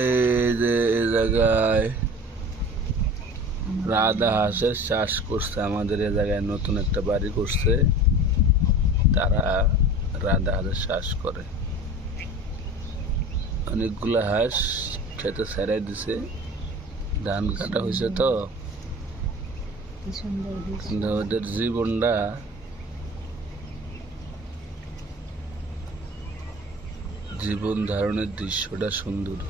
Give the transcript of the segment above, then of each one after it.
এই যে এই জায়গায় রাধা হাঁসের চাষ করছে। আমাদের এই জায়গায় নতুন একটা বাড়ি করছে, তারা রাধা হাঁসের চাষ করে। অনেকগুলো হাঁস খেতে ছেড়ে দিছে, ধান কাটা হয়েছে তো, কিন্তু ওদের জীবনটা জীবন ধারণের দৃশ্যটা সুন্দর।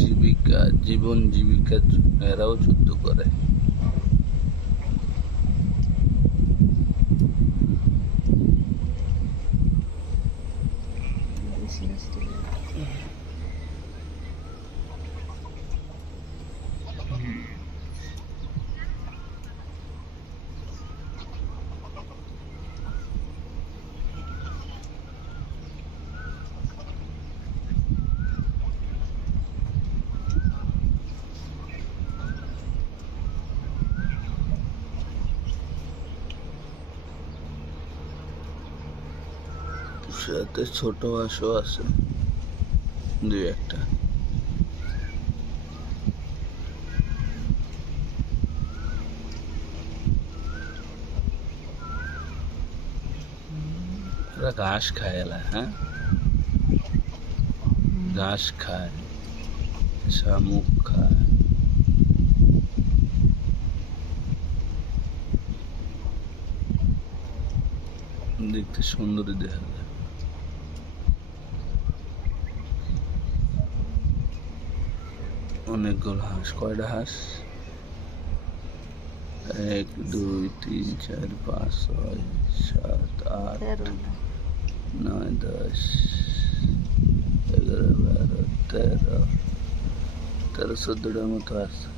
জীবিকার জন্য এরাও যুদ্ধ করে। সাথে ছোট হাঁসও আছে দুই একটা। ওরা ঘাস খায়, এলা হ্যাঁ ঘাস খায়, শামুক খায়। দেখতে সুন্দরই দেখা যায়। অনেকগুলো হাঁস, কয়টা হাঁস? 1 2 3 4 5 6 7 8 9 10 11 12 13 14টার মতো আছে।